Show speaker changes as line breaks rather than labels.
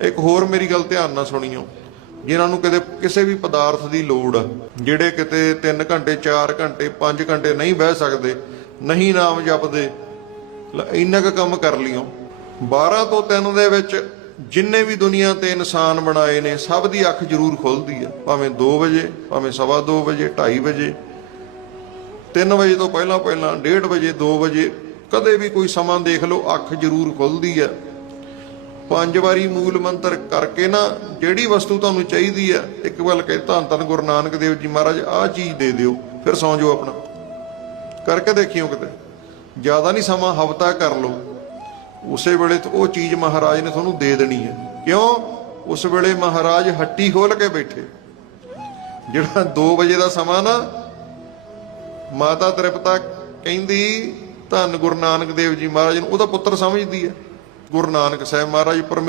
ਇੱਕ ਹੋਰ ਮੇਰੀ ਗੱਲ ਧਿਆਨ ਨਾਲ ਸੁਣਿਓ। ਜਿਨ੍ਹਾਂ ਨੂੰ ਕਿਤੇ ਕਿਸੇ ਵੀ ਪਦਾਰਥ ਦੀ ਲੋੜ ਆ, ਜਿਹੜੇ ਕਿਤੇ 3 ਘੰਟੇ 4 ਘੰਟੇ 5 ਘੰਟੇ ਨਹੀਂ ਬਹਿ ਸਕਦੇ, ਨਹੀਂ ਨਾਮ ਜਪਦੇ ਇੰਨਾ ਕੁ ਕੰਮ ਕਰ ਲਿਓ। 12 ਤੋਂ 3 ਦੇ ਵਿੱਚ ਜਿੰਨੇ ਵੀ ਦੁਨੀਆ ਤੇ ਇਨਸਾਨ ਬਣਾਏ ਨੇ, ਸਭ ਦੀ ਅੱਖ ਜ਼ਰੂਰ ਖੁੱਲਦੀ ਹੈ ਭਾਵੇਂ 2 ਵਜੇ, ਭਾਵੇਂ ਸਵਾ 2 ਵਜੇ 2:30 ਵਜੇ 3 ਵਜੇ ਤੋਂ ਪਹਿਲਾਂ ਪਹਿਲਾਂ 1:30 ਵਜੇ 2 ਵਜੇ, ਕਦੇ ਵੀ ਕੋਈ ਸਮਾਂ ਦੇਖ ਲਓ, ਅੱਖ ਜ਼ਰੂਰ ਖੁੱਲਦੀ ਹੈ ਪੰਜ ਵਾਰੀ ਮੂਲ ਮੰਤਰ ਕਰਕੇ ਨਾ, ਜਿਹੜੀ ਵਸਤੂ ਤੁਹਾਨੂੰ ਚਾਹੀਦੀ ਹੈ ਇੱਕ ਵਾਰ ਕਹੇ ਧੰਨ ਧੰਨ ਗੁਰੂ ਨਾਨਕ ਦੇਵ ਜੀ ਮਹਾਰਾਜ, ਆਹ ਚੀਜ਼ ਦੇ ਦਿਓ, ਫਿਰ ਸੌਂ ਜਾਓ ਆਪਣਾ। ਕਰਕੇ ਦੇਖਿਓ ਕਿਤੇ। ਜ਼ਿਆਦਾ ਨਹੀਂ ਸਮਾਂ, ਹਫਤਾ ਕਰ ਲਓ। ਉਸੇ ਵੇਲੇ ਉਹ ਚੀਜ਼ ਮਹਾਰਾਜ ਨੇ ਤੁਹਾਨੂੰ ਦੇ ਦੇਣੀ ਹੈ। ਕਿਉਂ? ਉਸ ਵੇਲੇ ਮਹਾਰਾਜ ਹੱਟੀ ਖੋਲ ਕੇ ਬੈਠੇ। ਜਿਹੜਾ 2 ਵਜੇ ਦਾ ਸਮਾਂ ਨਾ, ਮਾਤਾ ਤ੍ਰਿਪਤਾ ਕਹਿੰਦੀ, ਧੰਨ ਗੁਰੂ ਨਾਨਕ ਦੇਵ ਜੀ ਮਹਾਰਾਜ ਨੂੰ, ਉਹਦਾ ਪੁੱਤਰ ਸਮਝਦੀ ਹੈ। ਗੁਰੂ ਨਾਨਕ ਸਾਹਿਬ ਮਹਾਰਾਜ ਪਰਮੇਸ਼ਰ